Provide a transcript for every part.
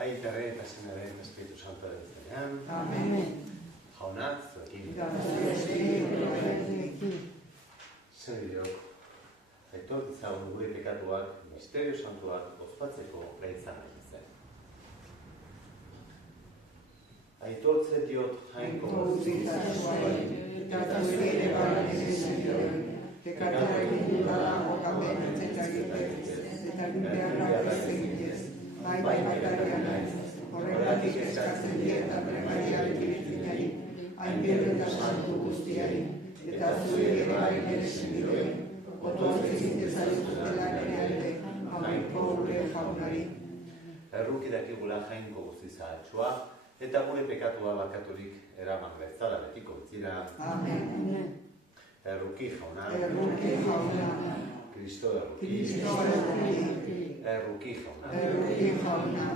Aitaren eta Senaren eta Espiritu Santoaren izenean. Amen. Jauna, zuekin. Zenbideok, aitor ditzagun gure pekatuak, misterio santuak ospatzeko gaitzan zen. Aitortzen diot jainko guztizasuari, eta zure ere baranezen dioen, pekatuaren dudala okamen eta gureak egitez, bai bakarrian naiz, horregatik eskatzen dieta prekariaren birtinari, hainbero eta santu guztiari, eta zure ere baranezen dioen, otortzen dezazutelaren alde, jainko gure jaunari. Erruki dakigula jainko guztizahatxua, eta gure pekatua barkaturik eraman bezala betiko utzira. Amen. Erruki jauna. Erruki jauna. Kristo erruki. Kristo erruki. Erruki jauna. Erruki jauna.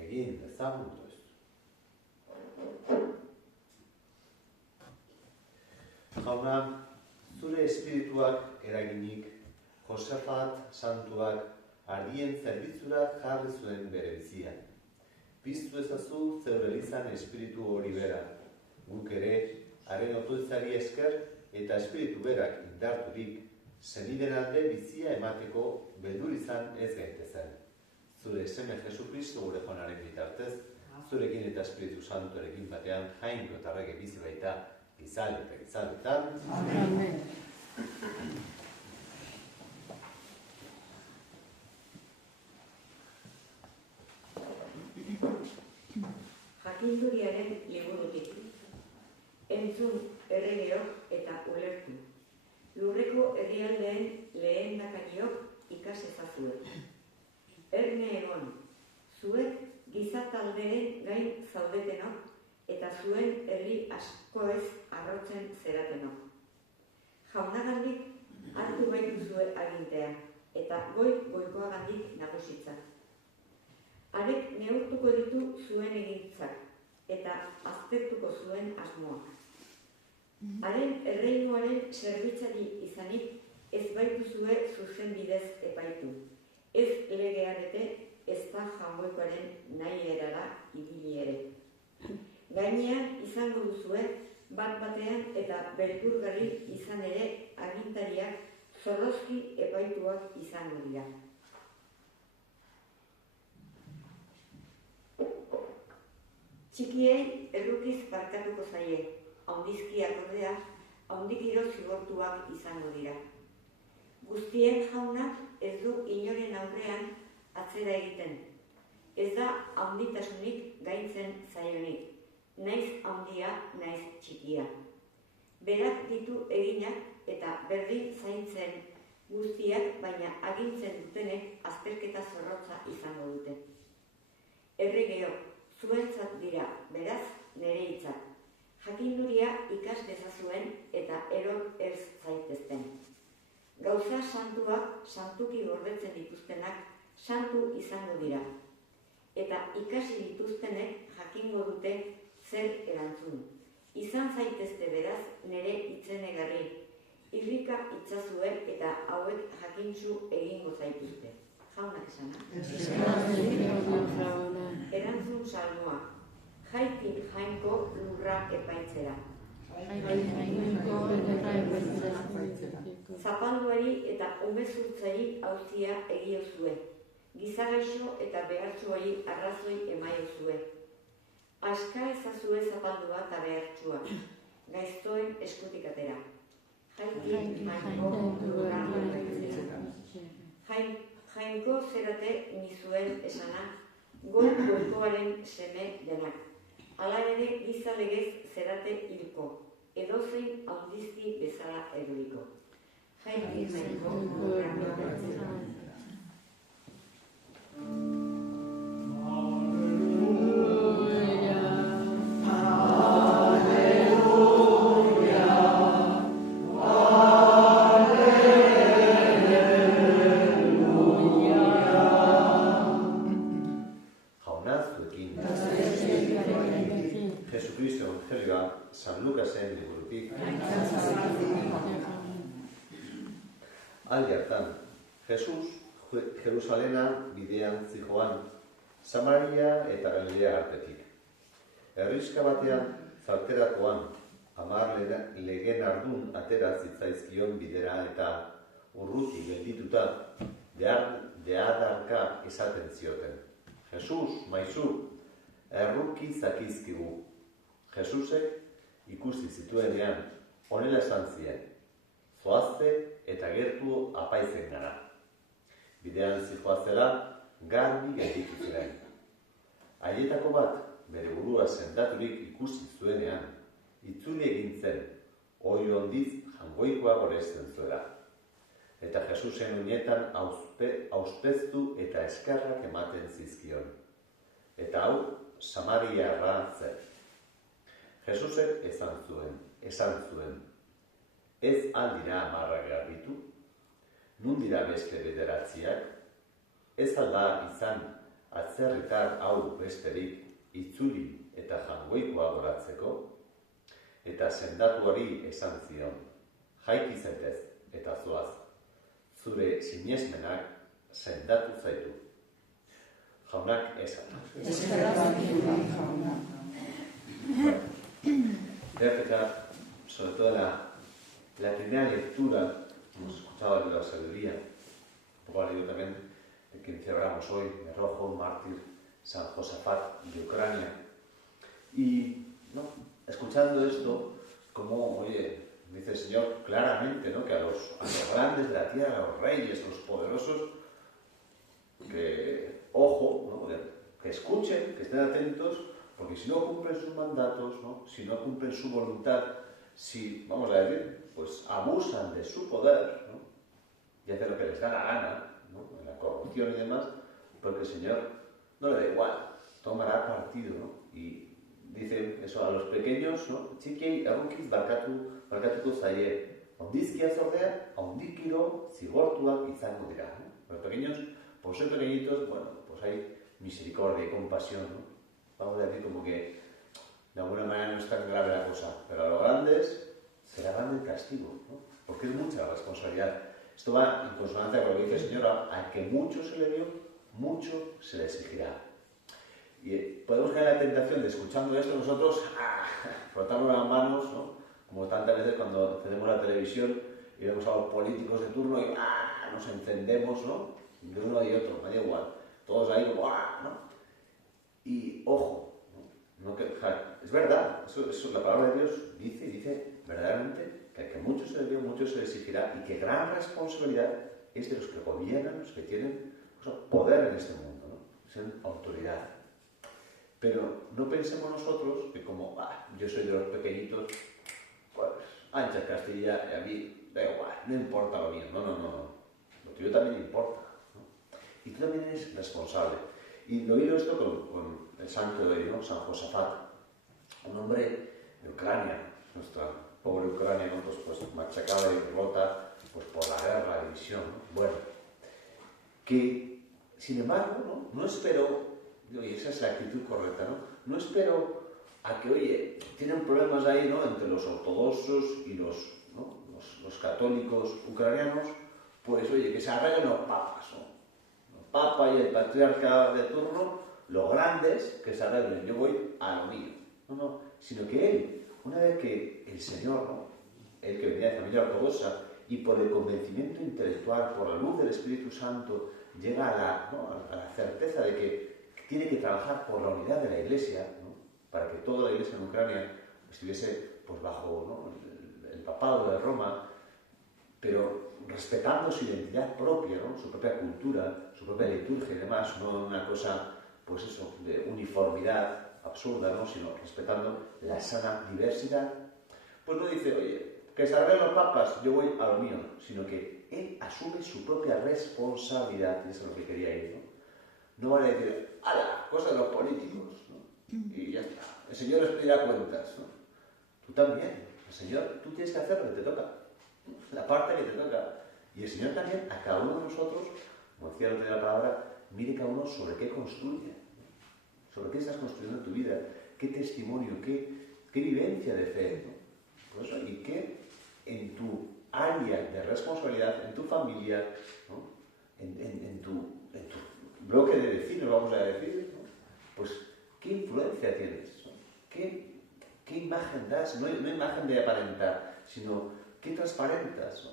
Egin dezagun duz. Jauna, zure espirituak eraginik, Josafat santuak ardien zerbitzura jarri zuen bere bizian. Piztu ezazu zeure elizan espiritu hori bera, guk ere, haren otoitzari esker eta espiritu berak indarturik, zeniden alde bizia emateko beldur izan ez gaitezen. Zure seme Jesu Kristo gure jonaren bitartez, zurekin eta Espiritu Santuarekin batean jainko eta rege bizi baita, gizaletan. Amen. Jakinduriaren liburutik. Entzun erregeok eta ulertu. Lurreko herrialdeen lehendakariok ikas ezazue. Erne egon, zuek gizataldeen gain zaudetenok eta zuen herri askoez arrotzen zeratenok. Jaunagandik hartu baituzue agintea eta goikoagandik nagusitza. Arek neurtuko ditu zuen egintzak eta aztertuko zuen asmoak. Haren erreinuaren zerbitzari izanik ez baituzue zuzen bidez epaitu. Ez legearete ez da jangoikoaren nahi erara ibili ere. Gainean izango duzue bat batean eta beldurgarri izan ere agintariak zorrozki epaituak izango dira. Txikiei errukiz barkatuko zaie, haundizkiak ordea, haundikiro zigortuak izango dira. Guztien jaunak ez du inoren aurrean atzera egiten. Ez da haunditasunik gaintzen zaionik, naiz haundia, naiz txikia. Berak ditu eginak eta berdin zaintzen guztiak, baina agintzen dutenek azterketa zorrotza izango dute. Erregeok, zuentzat dira, beraz, nere hitzak. Jakinduria ikas dezazuen eta eror ez zaitezten. Gauza santuak santuki gordetzen dituztenak santu izango dira. Eta ikasi dituztenek jakingo dute zer erantzun. Izan zaitezte beraz nere itzenegarri. Irrika itzazue eta hauek jakintzu egingo zaituzte. Jaunak esana. Erantzun salmoa. Jaikin jainko lurra epaitzera. Zapalduari eta umezurtzari auzia egiozue. Gizagaixo eta behartsuari arrazoi emaiozue. Aska ezazue zapaldua eta behartsua. Gaiztoen eskutik atera. Jaikin jainko lurra epaitzera. Jainko zerate nizuen esana, goikoaren seme denak. Hala ere gizalegez zerate hilko, edozein haundizki bezala erudiko. Jaikin jainko lurra epaitzera. Aldi hartan, Jesus Jerusalena bidean zijoan, Samaria eta Galilea artetik. Herriska batean, zalterakoan, 10 legen ardun atera zitzaizkion bidera eta urruti geldituta deadarka esaten zioten. Jesus, maizu, erruki zakizkigu. Jesusek ikusi zituenean, honela esan zien, zoazte eta gertu apaizen gara. Bidean zijoazela, garbi gelditu ziren. Haietako bat, bere burua sendaturik ikusi zuenean, itzuli egin zen, oio hondiz jangoikoa goresten zuela. Eta Jesusen unietan auspeztu eta eskerrak ematen zizkion. Eta hau, Samariarra zen. Jesusek esan zuen, ez aldira 10 garbitu, nun dira beste 9, ez alda izan atzerritar hau besterik itzuli eta jangoikoa goratzeko, eta sendatuari esan zion, jaiki zaitez eta zoaz, zure sinesmenak sendatu zaitu. Jaunak esan. Creo sobre todo la primera lectura, hemos escuchado de la sabiduría, un poco ha leído también el que celebramos hoy, de Rojo, mártir, San Josafat de Ucrania. Y ¿no? Escuchando esto, como, oye, dice el Señor claramente, ¿no? Que a los grandes de la tierra, a los reyes, a los poderosos, que, ojo, ¿no? Que escuchen, que estén atentos, porque si no cumplen sus mandatos, ¿no? Si no cumplen su voluntad, si, vamos a decir, pues abusan de su poder, ¿no? Y hacen lo que les da la gana, ¿no? En la corrupción y demás, porque el Señor no le da igual, tomará partido, ¿no? Y dice eso a los pequeños, ¿no? Txiki errukiz barkatuko zaie. Ondizkia zordea, ondikiro zigortuak izango dira, ¿no? Los pequeños, por ser pequeñitos, bueno, pues hay misericordia y compasión, ¿no? Vamos a decir como que de alguna manera no es tan grave la cosa, pero a los grandes será grande el castigo, ¿no? Porque es mucha la responsabilidad. Esto va en consonancia con lo que dice el Señor, a que mucho se le dio, mucho se le exigirá. Y podemos caer en la tentación de, escuchando esto, nosotros frotamos las manos, ¿no? Como tantas veces cuando encendemos la televisión y vemos a los políticos de turno y nos encendemos, ¿no? De uno y otro, me da igual. Todos ahí como, ¿no? Y ojo, ¿no? Es verdad, eso la palabra de Dios dice verdaderamente que mucho se le dio, mucho se le exigirá y que gran responsabilidad es de los que gobiernan, los que tienen poder en este mundo, ¿no? Tienen autoridad. Pero no pensemos nosotros que como yo soy de los pequeñitos, pues ancha Castilla y a mí da igual, no importa lo mío. No. Lo tuyo también importa, ¿no? Y tú también eres responsable. Y lo he oído esto con el santo de hoy, ¿no? San Josafat, un hombre de Ucrania, nuestra pobre Ucrania, ¿no? Pues machacada y rota pues, por la guerra, la división, ¿no? Bueno, que sin embargo no espero, y esa es la actitud correcta, no espero a que, oye, tienen problemas ahí, ¿no? Entre los ortodoxos y los católicos ucranianos, pues oye, que se arreglen los papas, ¿no? Papa y el patriarca de turno, los grandes, que se arreglen, yo voy a lo mío. No, sino que él, una vez que el Señor, ¿no? Él que venía de familia ortodoxa, y por el convencimiento intelectual, por la luz del Espíritu Santo, llega a la certeza de que tiene que trabajar por la unidad de la Iglesia, ¿no? Para que toda la Iglesia en Ucrania estuviese pues, bajo, ¿no? el papado de Roma, pero respetando su identidad propia, ¿no? Su propia cultura, su propia liturgia y demás, no una cosa, pues eso, de uniformidad absurda, ¿no? Sino respetando la sana diversidad. Pues no dice, oye, que se arreglen los papas, yo voy a lo mío, sino que él asume su propia responsabilidad, y eso es lo que quería ir, ¿no? No vale decir, ¡ala! Cosa de los políticos, ¿no? Y ya está. El Señor les pedirá cuentas, ¿no? Tú también. El Señor, tú tienes que hacer lo que te toca. La parte que te toca. Y el Señor también, a cada uno de nosotros, como decía el otro día la palabra, mire cada uno sobre qué construye, sobre qué estás construyendo en tu vida, qué testimonio, qué vivencia de fe, ¿no? Por eso, y qué en tu área de responsabilidad, en tu familia, ¿no? en tu bloque de vecinos, vamos a decir, ¿no? ¿Qué influencia tienes? ¿Qué imagen das? No imagen de aparentar, sino qué transparentas, ¿no?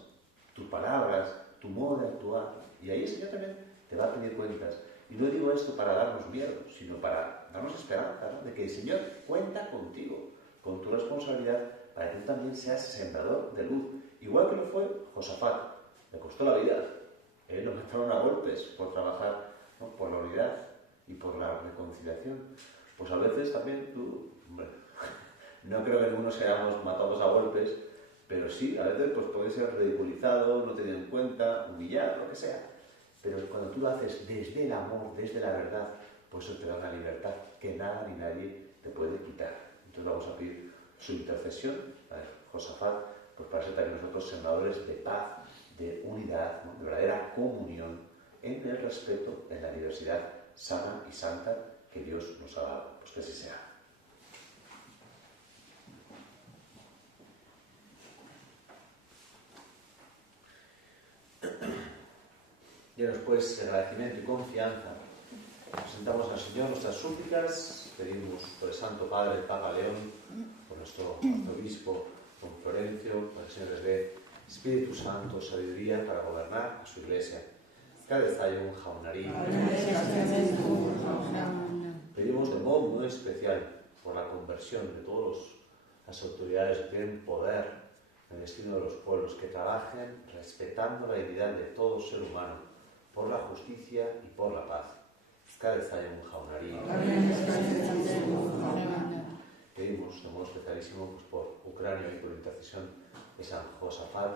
Tus palabras, tu modo de actuar. Y ahí el Señor también te va a pedir cuentas. Y no digo esto para darnos miedo, sino para darnos esperanza, ¿no? De que el Señor cuenta contigo, con tu responsabilidad, para que tú también seas sembrador de luz. Igual que lo fue Josafat. Le costó la vida. Lo mataron a golpes por trabajar, ¿no? Por la unidad y por la reconciliación. Pues a veces también tú, hombre, no creo que ninguno seamos matados a golpes, pero sí, a veces pues puede ser ridiculizado, no tenido en cuenta, humillado, lo que sea. Pero cuando tú lo haces desde el amor, desde la verdad, pues eso te da una libertad que nada ni nadie te puede quitar. Entonces vamos a pedir su intercesión a Josafat, pues para ser también nosotros sembradores de paz, de unidad, ¿no? De verdadera comunión, en el respeto, en la diversidad sana y santa que Dios nos ha dado. Pues que así sea. Y después, agradecimiento y confianza, presentamos al Señor nuestras súplicas, pedimos por el Santo Padre, el Papa León, por nuestro arzobispo, don Florencio, para que el Señor les dé Espíritu Santo, sabiduría para gobernar a su Iglesia. Cada un jaunarí. Pedimos de modo muy especial por la conversión de todas las autoridades que tienen poder en el destino de los pueblos, que trabajen respetando la dignidad de todo ser humano, por la justicia y por la paz. Cada un jaunarí. Pedimos de modo especialísimo pues, por Ucrania y por la intercesión de San Josafat,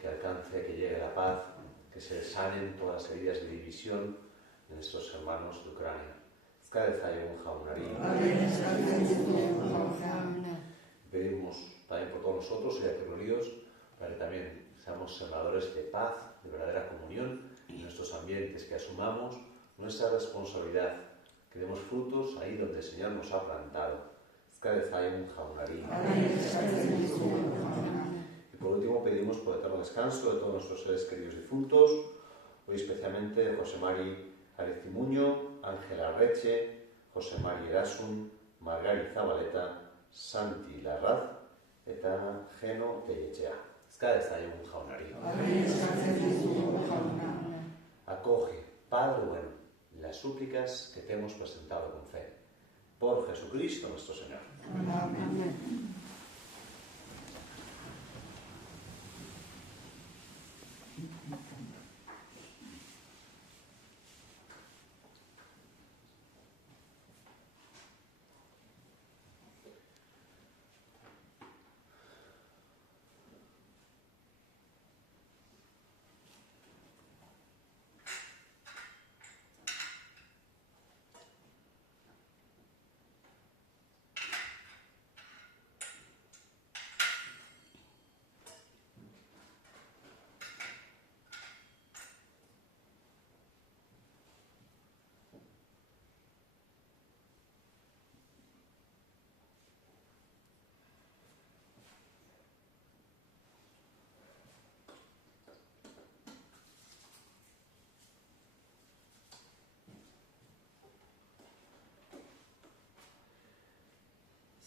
que alcance, que llegue la paz, que se sanen todas las heridas de división de nuestros hermanos de Ucrania. Cada un jaunarí. Pedimos también por todos nosotros y atenoridos para que también seamos sembradores de paz, de verdadera comunión en nuestros ambientes, que asumamos nuestra responsabilidad, que demos frutos ahí donde el Señor nos ha plantado. Un jaunarí. Y por último pedimos por el eterno descanso de todos nuestros seres queridos difuntos, hoy especialmente de José Mari Arecimuño, Ángela Reche, José Mari Erasun, Margari Zabaleta, Santi Larraz eta Geno Telletxea. Un jaunarí. Acoge, Padre bueno, las súplicas que te hemos presentado con fe. Por Jesucristo nuestro Señor. Amén.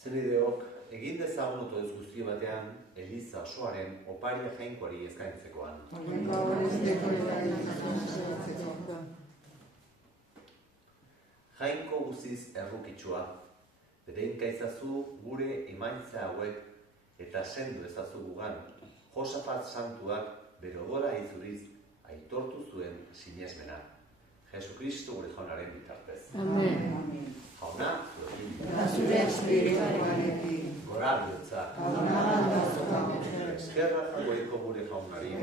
Zenideok, egin dezagun otoez guzti batean, Eliza osoaren oparia jainkoari eskaintzekoan. Jainko guztiz errukitsua, berein izazu gure emaitza hauek eta sendu ezazu gugan, Josafat santuak bere odora izuriz aitortu zuen sinesmena. Jesukristo gure jaunaren bitartez. Amen. Jauna, zuekin. Eta zure espirituarekin. Gora bihotza. Eskerra jagoiko gure jaunari.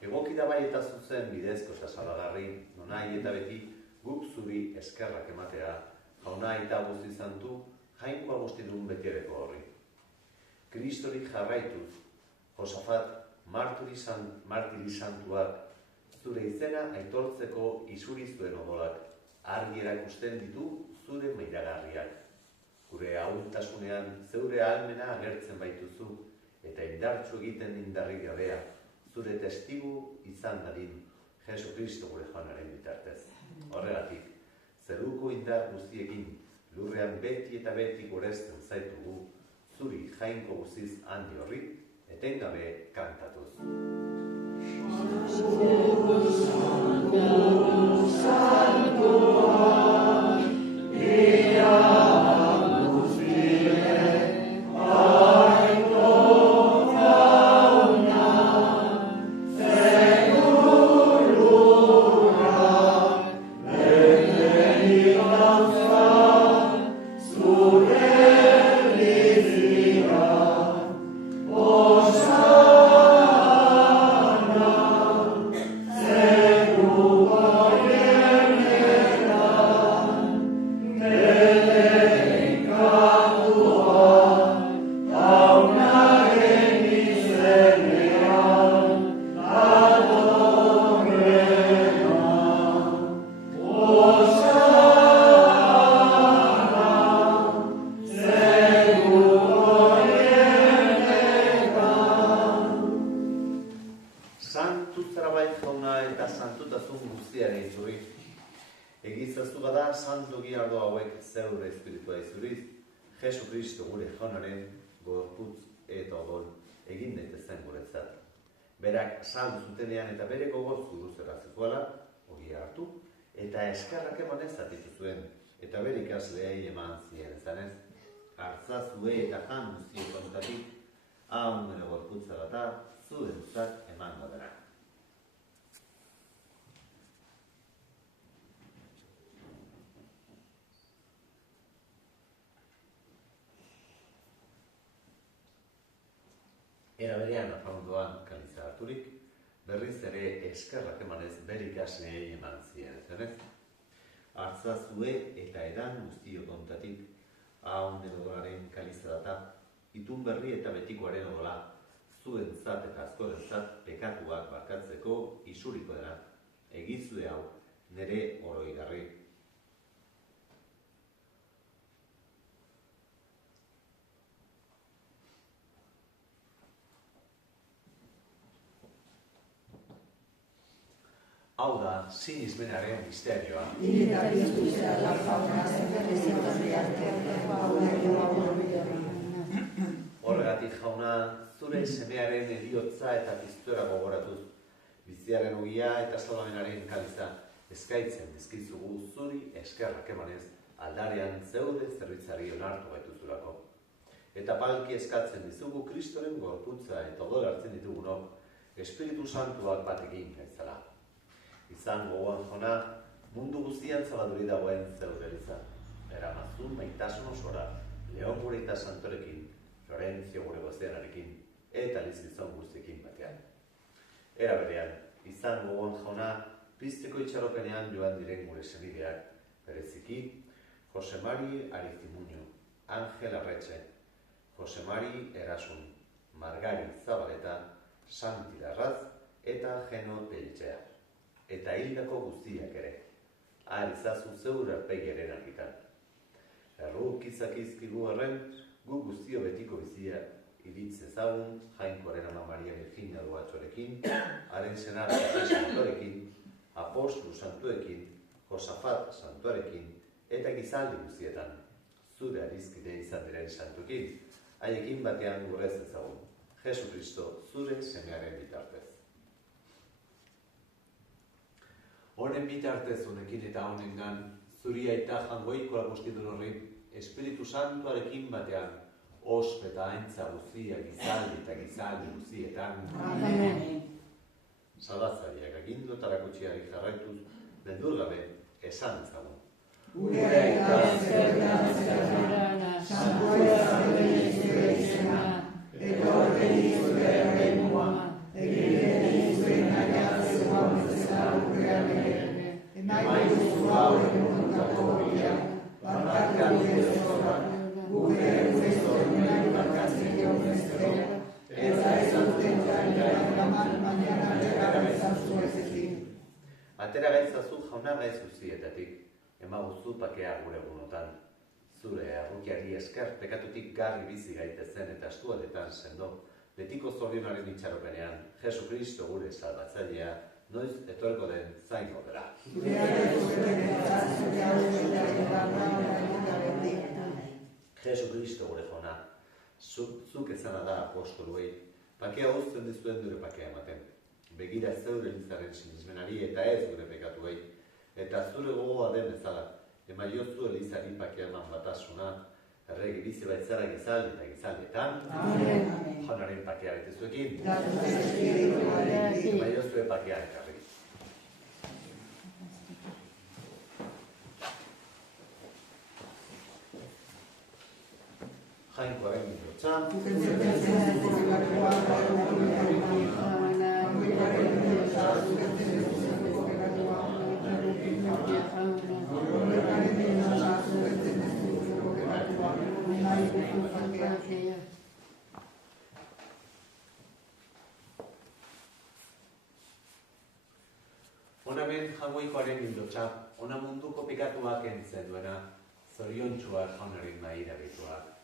Egoki da bai eta zuzen bidezko eta salagarri, nonai eta beti guk zuri eskerrak ematea, jauna eta guzti zantu, jainkoa guztidun betiereko horri. Kristorik jarraituz, Josafat martiri santuak, zure izena aitortzeko isuri zuen odolak, argi erakusten ditu zure meiragarriak. Gure ahultasunean zeure almena agertzen baituzu, eta indartsu egiten indarrik gabea, zure testigu izan dadin, Jesu Kristo gure jaunaren bitartez. Horregatik, zeruko indar guztiekin, lurrean beti eta beti goresten zaitugu, zuri jainko guziz handi horri, etengabe kantatuz. Egizazu bada santugi ardo hauek zeure espiritua izuriz, Jesu Kristo gure jaunaren gorputz eta odol egin daitezen guretzat. Berak saldu zutenean eta bere gogoz guruzera zituala, ogia hartu, eta eskerrak emanez zatitu zuen, eta bere ikasleei eman zien zanez, hartzazue eta jan guztien kontatik, hau nire gorputza bata, zuentzat eman godera. Era berean apaundoan kaliza harturik, berriz ere eskerrak emanez bere ikasleei eman zien zenez. Hartzazue eta edan guztio kontatik, haun odolaren kaliza data, itun berri eta betikoaren odola, zuentzat eta askorentzat pekatuak barkatzeko isuriko dena, egizue hau nire oroigarri. Hau da, sinismenaren misterioa. Horregatik jauna, zure semearen heriotza eta piztuera gogoratuz, biziaren ogia eta salamenaren kaliza, eskaitzen dizkizugu zuri eskerrak emanez, aldarean zeure zerbitzari onartu gaituzulako. Eta palki eskatzen dizugu Kristoren gorputza eta odol hartzen ditugunok, Espiritu Santuak batekin gaitzala. Izan gogoan jona, mundu guztian zabalduri dagoen zeure eliza. Eramazu maitasun osora, Leon gure eta Santorekin, Florentzio gure gozeanarekin, eta Lizgizon guztiekin batean. Era berean, izan gogoan jona, pizteko itxaropenean joan diren gure senideak, bereziki, Jose Mari Aristimuño, Ángel Arretxe, Jose Mari Erasun, Margari Zabaleta, Santi Larraz eta Geno Teltxea. Eta hildako guztiak ere, ahal izazu zeure arpegeren argitan. Erruk izakizkigu horren, gu guztio betiko bizia iritz ezagun, Jainkoaren ama Maria Virginia Duatxorekin, haren senar Santorekin, Apostolu Santuekin, Josafat Santuarekin, eta gizaldi guztietan, zure arizkide izan diren santuekin, haiekin batean gurrez ezagun, Jesu Kristo zure semearen bitartez. Honen bitartez honekin eta honengan, zuri aita jangoiko agustidun horri, Espiritu Santuarekin batean, ospe eta aintza guzia gizaldi eta gizaldi guzietan. Amen. Salbatzaileak agindu eta erakutxiari jarraituz, beldur gabe, esan ezagun. Gure aita zerrana, santua zure zure izena, eta ordeni zure errenua, egiten zure nahiatzeko bezala urrean ere. Emaitu hau egunkako horiak, barkatu bezala, gure zornak barkatzen dion bezala, eta ez duten gaiak gaman mañana atera bezazu ezekin. Atera gaitzazu jauna gaizu zietatik, emaguzu pakea gure egunotan. Zure arrukiari esker pekatutik garri bizi gaitezen eta estualetan sendo, betiko zorionaren itxaropenean, Jesu Kristo gure salbatzailea, noiz etorko den zain gaudela. Jesu gure Jauna, zuk ezana da apostoluei, pakea uzten dizuen dure pakea ematen. Begira zeure elizaren sinismenari eta ez gure pekatuei, eta zure gogoa den bezala, emaiozu elizari pakea eman batasuna, erregi bizi baitzara gizaldi eta gizaldietan, Jaunaren pakea betezuekin, emaiozue pakea ekarri. Jainkoaren minutza. Hona hemen jangoikoaren mindotxa, hona munduko pikatuak entzen duena, zoriontxua Jaunaren maira bituak.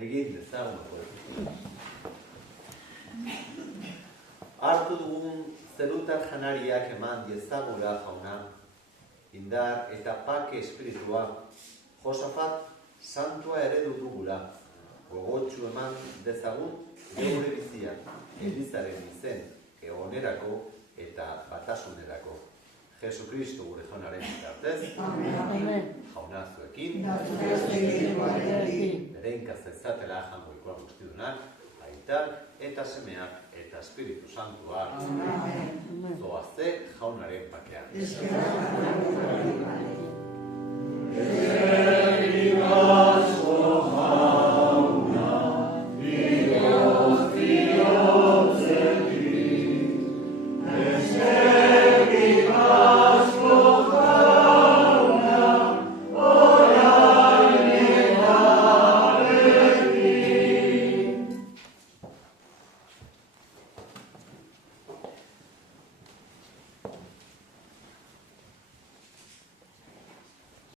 Egin dezagun. Hartu dugun zerutar janariak eman diezagula, Jauna, indar eta pake espiritua, Josafat santua eredu dugula, gogotsu eman dezagun geure bizia, Elizaren izen egonerako eta batasunerako. Jesucristo gure Jaunaren bitartez, Jauna zuekin, berenkaz ezatela jangoikoa guztidunak, aitak eta semeak eta Espiritu Santuak, zoazte Jaunaren pakean.